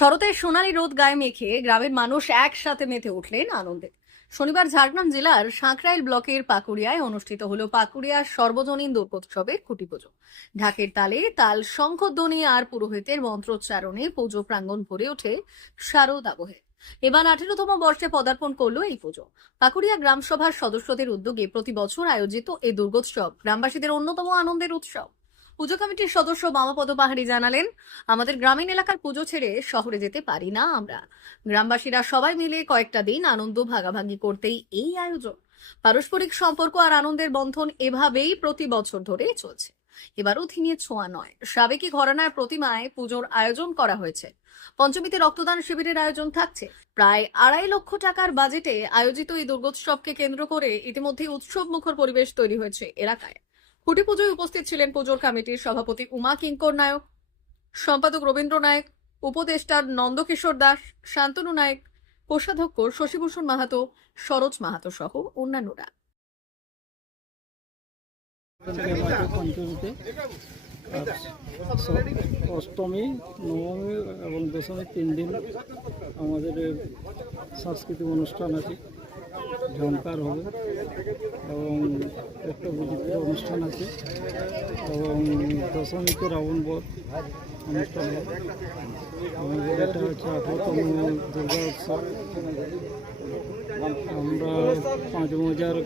শরতের সোনালী রোদ গায়ে মেখে গ্রামের মানুষ একসাথে মেতে উঠলেন আনন্দে। শনিবার ঝাড়গ্রাম জেলার সাঁকরাইল ব্লকের পাকুড়িয়ায় অনুষ্ঠিত হলো পাকুড়িয়া সর্বজনীন দুর্গোৎসবের খুঁটি পুজো। ঢাকের তালে তাল শঙ্খধ্বনি আর পুরোহিতের মন্ত্রোচ্চারণে পুজো প্রাঙ্গণ ভরে ওঠে শারদ আবহে। এবার আঠেরোতম বর্ষে পদার্পণ করল এই পুজো। পাকুড়িয়া গ্রাম সভার সদস্যদের উদ্যোগে প্রতি বছর আয়োজিত এই দুর্গোৎসব গ্রামবাসীদের অন্যতম আনন্দের উৎসব। পুজো কমিটির সদস্য বামাপদ পাহাড়ি জানালেন, আমাদের গ্রামীণ এলাকার পুজো ছেড়ে শহরে যেতে পারি না আমরা। গ্রামবাসীরা সবাই মিলে কয়েকটা দিন আনন্দ ভাগাভাগি করতেই এই আয়োজন। পারস্পরিক সম্পর্ক আর আনন্দের বন্ধন এভাবেই প্রতি বছর ধরে চলছে। এবারও থিনিয়ে ছোঁয়া নয়। সাবেকি ঘরানার প্রতিমায় পুজোর আয়োজন করা হয়েছে। পঞ্চমীতে রক্তদান শিবিরের আয়োজন থাকছে। প্রায় আড়াই লক্ষ টাকার বাজেটে আয়োজিত এই দুর্গোৎসবকে কেন্দ্র করে ইতিমধ্যে উৎসব মুখর পরিবেশ তৈরি হয়েছে এলাকায়। খুঁটি পুজোয় উপস্থিত ছিলেন পুজোর কমিটির সভাপতি উমা কিঙ্কর নায়ক, সম্পাদক রবীন্দ্র নায়ক, উপদেষ্টার নন্দকিশোর দাস, শান্তনু নায়ক, কোষাধ্যক্ষ শশীভূষণ মাহাতো, সরোজ মাহাতো সহ অন্যান্যরা। অষ্টমী, নবমী এবং দশমী তিন দিন আমাদের সাংস্কৃতিক অনুষ্ঠান আছে। ঝঙ্কার হবে। এবং একটা বিচিত্র অনুষ্ঠান আছে। এবং দশমীতে রাবণ বধ অনুষ্ঠান আমাদের এটা হচ্ছে আঠারোতম দুর্গা উৎসব। আমরা পাঁচ হাজার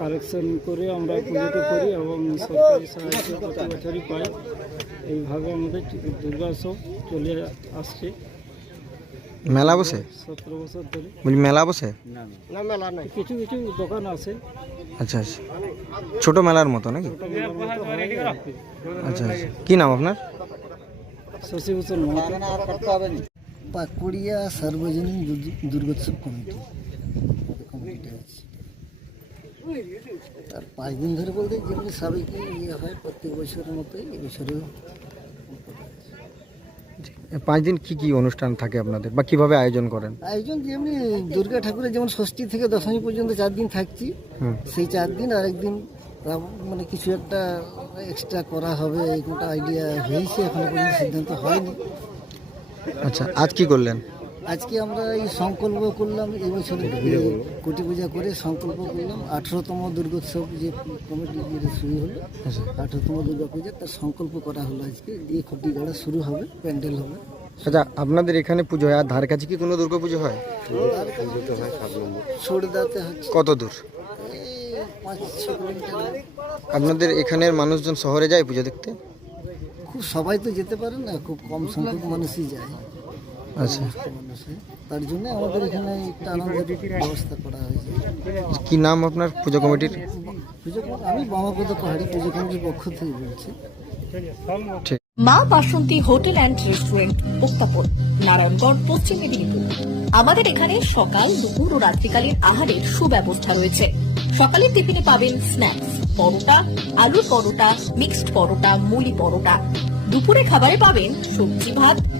কালেকশন করে আমরা পুজোটা করি এবং সরকারি সাহায্য প্রতি বছরই পাই। এইভাবে আমাদের দুর্গা উৎসব চলে আসছে। মেলা বসে? সতেরো বছর ধরে। বলি মেলা বসে? কিছু কিছু দোকান আছে। আচ্ছা আচ্ছা। ছোট মেলার মতো নাকি। আচ্ছা আচ্ছা। কি নাম আপনার? শশীভূষণ পাকুড়িয়া সার্বজনীন দুর্গ- দুর্গোৎসব কমিটি। কমিটিটা আছে তার পাঁচ দিন ধরে বলতে যেগুলি সাবেকি ইয়ে হয় প্রত্যেক বছরের মতোই এবছরেও পাঁচ দিন কি কি অনুষ্ঠান থাকে আপনাদের? বা কীভাবে আয়োজন করেন? আয়োজন যেমনি দুর্গা ঠাকুরের যেমন ষষ্ঠী থেকে দশমী পর্যন্ত চার দিন থাকছি। সেই চার দিন আরেকদিন মানে কিছু একটা এক্সট্রা করা হবে এই কোনটা আইডিয়া হয়েছে এখনও পর্যন্ত সিদ্ধান্ত হয়নি। আচ্ছা আজ কি করলেন? আজকে আমরা এই সংকল্প করলাম এই বছর কোটি পূজা করে সংকল্প করলাম আঠেরোতম দুর্গোৎসব যে কমিটি শুরু হলো আচ্ছা। আঠেরোতম দুর্গা পূজা তার সংকল্প করা হলো আজকে দিয়ে খুঁটি গাড়া শুরু হবে প্যান্ডেল হবে। আচ্ছা আপনাদের এখানে পুজো হয় আর ধার কাছে কি কোনো দুর্গা পুজো হয়? কত দূর? এই আপনাদের এখানের মানুষজন শহরে যায় পুজো দেখতে? খুব সবাই তো যেতে পারে না খুব কম সংখ্যক মানুষই যায়। আচ্ছা। তার জন্য আমাদের এখানে ব্যবস্থা করা হয়েছে। কি নাম আপনার পুজো কমিটির? পুজো আমি বামাপদ পাহাড়ি পুজো কমিটির পক্ষ থেকে বলছি। Maa Basanti hotel and restaurant উত্তাপন Narayangarh Paschim Medinipur. আমাদের এখানে সকাল দুপুর ও রাত্রিকালীন আহারের সুব্যবস্থা রয়েছে। সকালের টিফিনে পাবেন স্ন্যাক্স পরোটা আলুর পরোটা মিক্সড পরোটা মুলি পরোটা। দুপুরে খাবারে পাবেন সবজি ভাত